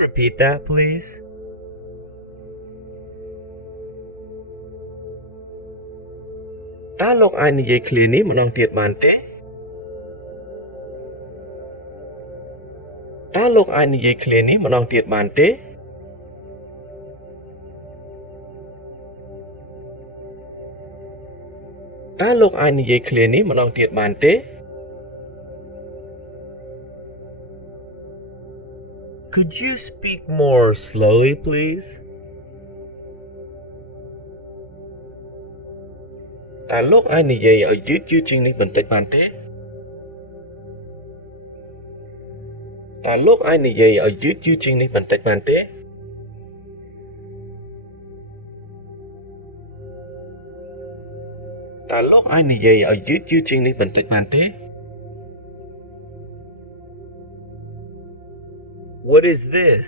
repeat that, please? តើលោកអាចនិយាយឃ្លានេះម្ដងទៀតបានទេតើលោកអាចនិយាយឃ្លានេះម្ដងទៀតបានទេតើលោកអាចនិយាយឃ្លានេះម្ដងទៀតបានទេ Could you speak more slowly, please? តើលោកអាចនិយាយឲ្យយឺតៗជាងនេះបន្តិចបានទេតើលោកអាចនិយាយឲ្យយឺតៗជាងនេះបន្តិចបានទេតើលោកអាចនិយាយឲ្យយឺតៗជាងនេះបន្តិចបានទេ What is this?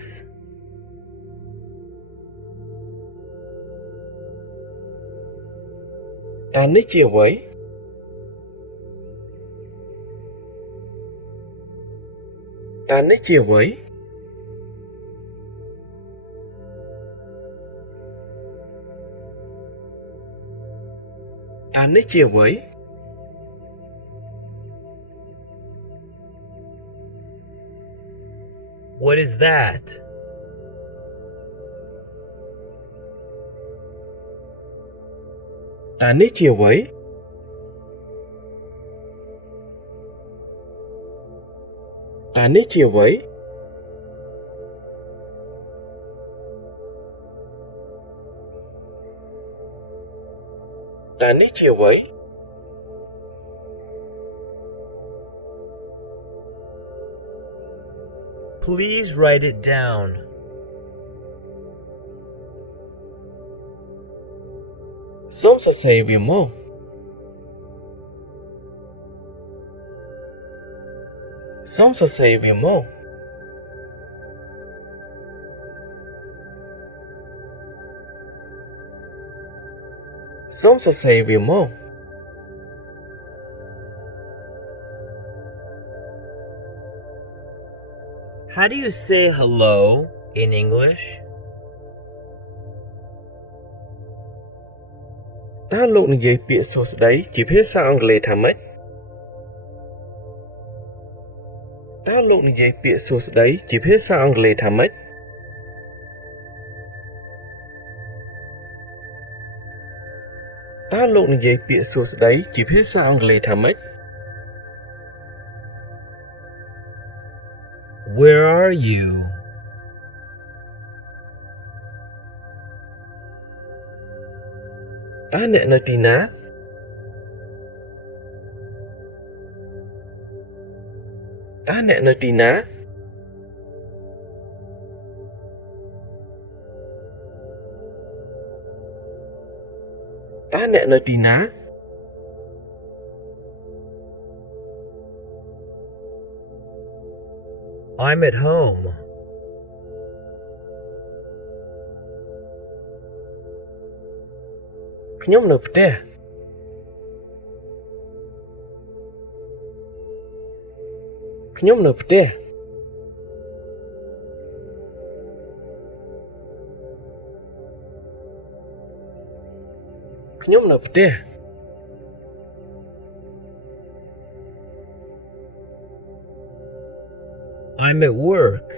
តើនេះជាអ្វីតើនេះជាអ្វីតើនេះជាអ្វី What is that? តើនេះជាអ្វីតើនេះជាអ្វីតើនេះជាអ្វី Please write it down. សូមសរសេរវាមកសូមសរសេរវាមកសូមសរសេរវាមក How do you say hello in English? តើលោកនិយាយពាក្យសួស្តីជាភាសាអង់គ្លេសថាម៉េចតើលោកនិយាយពាក្យសួស្តីជាភាសាអង់គ្លេសថាម៉េចតើលោកនិយាយពាក្យសួស្តីជាភាសាអង់គ្លេសថាម៉េច Where are you? តើអ្នកនៅទីណាតើអ្នកនៅទីណាតើអ្នកនៅទីណា I'm at home. ខ្ញុំនៅផ្ទះខ្ញុំនៅផ្ទះខ្ញុំនៅផ្ទះ I'm at work.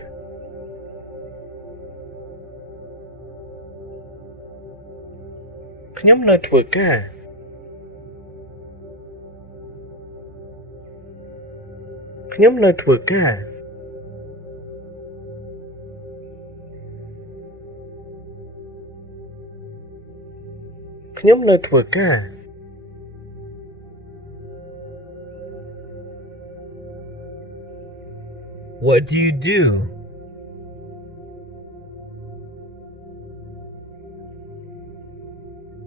ខ្ញុំនៅធ្វើការខ្ញុំនៅធ្វើការខ្ញុំនៅធ្វើការ What do you do?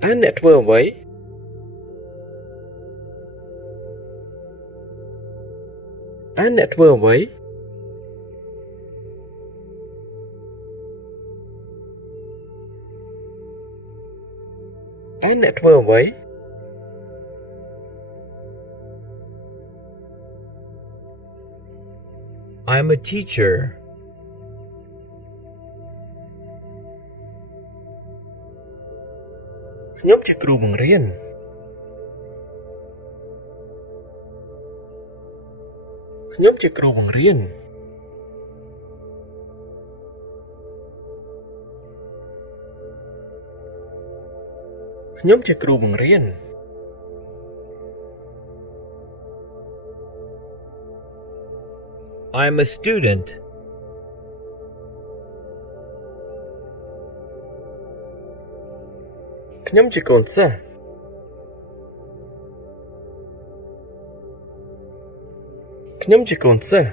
តើអ្នកធ្វើអ្វីតើអ្នកធ្វើអ្វីតើអ្នកធ្វើអ្វី I'm a teacher. ខ្ញុំជាគ្រូបង្រៀនខ្ញុំជាគ្រូបង្រៀនខ្ញុំជាគ្រូបង្រៀន I'm a student. ខ្ញុំជាកូនសិស្សខ្ញុំជាកូនសិស្ស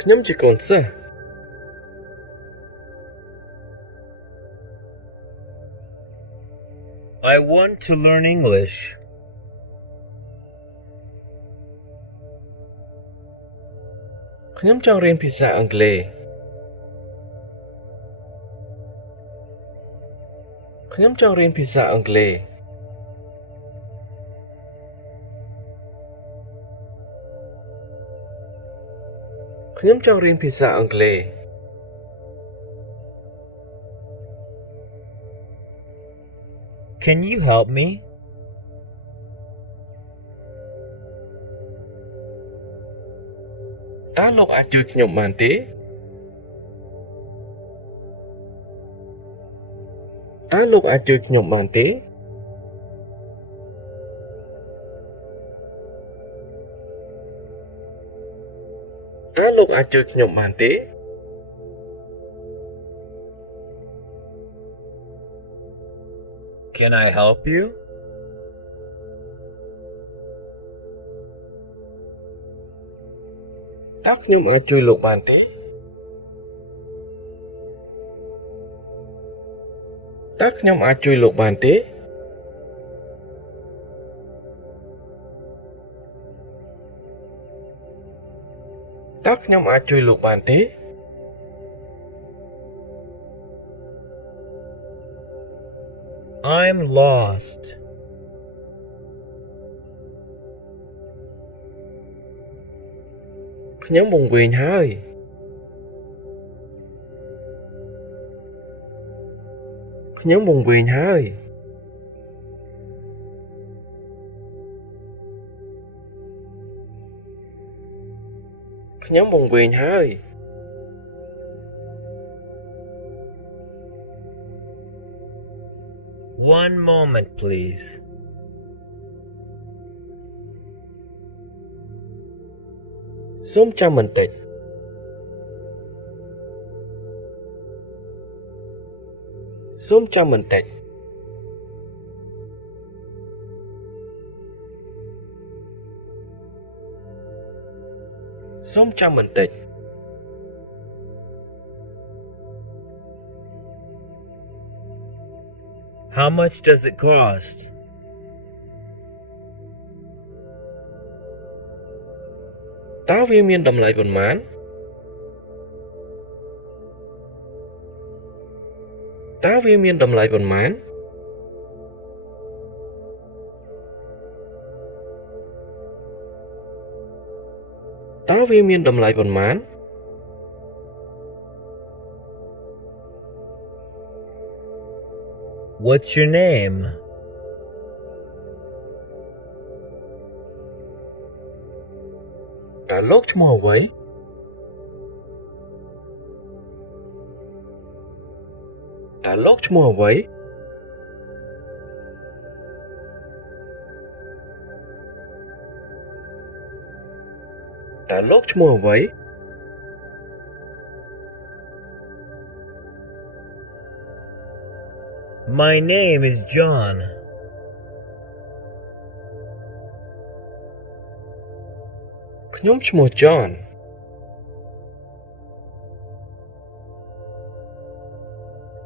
ខ្ញុំជាកូនសិស្ស I want to learn English. ខ្ញុំចង់រៀនភាសាអង់គ្លេសខ្ញុំចង់រៀនភាសាអង់គ្លេសខ្ញុំចង់រៀនភាសាអង់គ្លេស Can you help me? តើលោកអាចជួយខ្ញុំបានទេតើលោកអាចជួយខ្ញុំបានទេតើលោកអាចជួយខ្ញុំបានទេ Can I help you? តើខ្ញុំអាចជួយលោកបានទេតើខ្ញុំអាចជួយលោកបានទេតើខ្ញុំអាចជួយលោកបានទេ I'm lost. ខ្ញុំវង្វេងហើយខ្ញុំវង្វេងហើយខ្ញុំវង្វេងហើយ One moment, please. សូមចាំបន្តិចសូមចាំបន្តិចសូមចាំបន្តិច How much does it cost? តើវាមានតម្លៃប៉ុន្មានតើវាមានតម្លៃប៉ុន្មានតើវាមានតម្លៃប៉ុន្មាន What's your name? តើលោកឈ្មោះអ្វីតើលោកឈ្មោះអ្វីតើលោកឈ្មោះអ្វី My name is John. ខ្ញុំឈ្មោះ John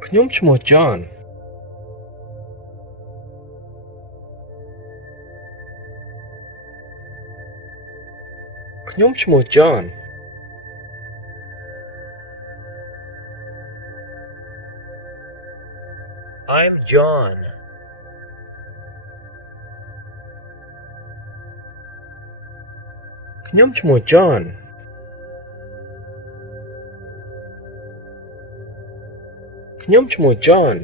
ខ្ញុំឈ្មោះ John ខ្ញុំឈ្មោះ John I'm John. ខ្ញុំឈ្មោះ John ខ្ញុំឈ្មោះ John